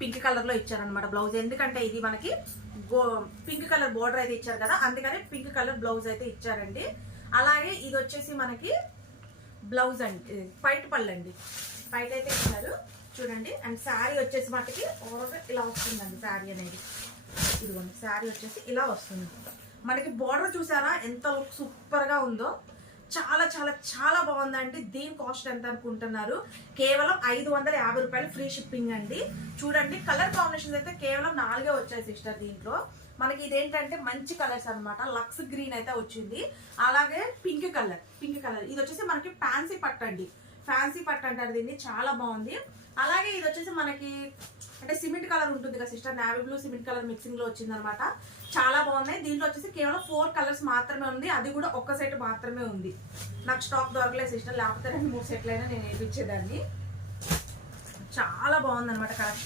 Pink colour లో ఇచ్చారనమాట blouse. ఎందుకంటే ఇది మనకి పింక్ కలర్ బోర్డర్ అయితే ఇచ్చారు కదా, అందుకని పింక్ కలర్ బ్లౌజ్ అయితే ఇచ్చారండి. అలాగే ఇది వచ్చేసి మనకి బ్లౌజ్ అండి, పైట్ పళ్ళు అండి, పైట్ అయితే ఇచ్చారు చూడండి. అండ్ శారీ వచ్చేసి మనకి ఇలా వస్తుందండి. శారీ అనేది ఇదిగోండి, శారీ వచ్చేసి ఇలా వస్తుంది మనకి. బోర్డర్ చూసారా ఎంత సూపర్ గా ఉందో, చాలా చాలా చాలా బాగుందండి. దీని కాస్ట్ ఎంత అనుకుంటున్నారు? కేవలం 550 రూపాయలు, ఫ్రీ షిప్పింగ్ అండి. చూడండి కలర్ కాంబినేషన్స్ అయితే కేవలం 4 వచ్చాయి సిస్టర్. దీంట్లో మనకి ఇదేంటంటే మంచి కలర్స్ అనమాట. లక్స్ గ్రీన్ అయితే వచ్చింది, అలాగే పింక్ కలర్ ఇది వచ్చేసి మనకి ఫ్యాన్సీ పట్టు అండి, ఫ్యాన్సీ పట్టు అంటారు దీన్ని. చాలా బాగుంది. అలాగే ఇది వచ్చేసి మనకి అంటే సిమెంట్ కలర్ ఉంటుంది కదా sister, navy blue cement colour mixing లో వచ్చింది అనమాట. చాలా బాగున్నాయి. దీంట్లో వచ్చేసి కేవలం 4 కలర్స్ మాత్రమే ఉంది, అది కూడా ఒక్క సెట్ మాత్రమే ఉంది. నాకు స్టాక్ దొరకలేదు సిస్టర్, లేకపోతే 2-3 సెట్లు అయినా నేను వేయించేదాన్ని. చాలా బాగుంది అనమాట కలెక్షన్.